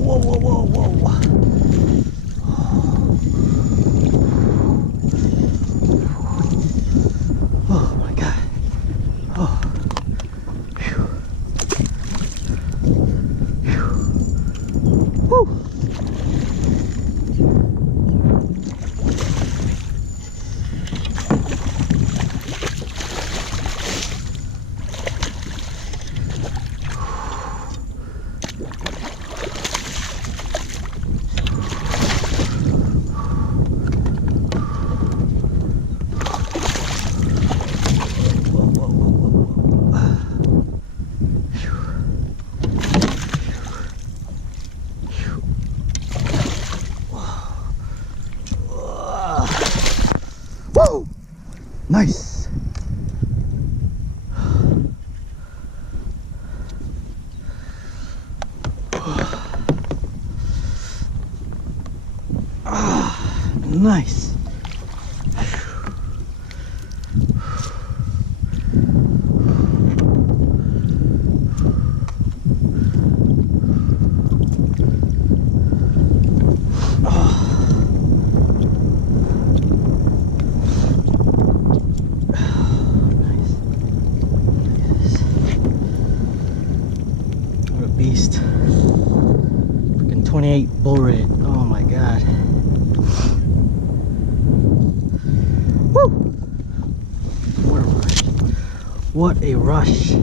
whoa, whoa, whoa, whoa. Oh my God. Oh. Phew. Phew. Woo. Woo! Nice. Nice. Beast. Freaking 28 bull red. Oh my God. Woo! What a rush. What a rush.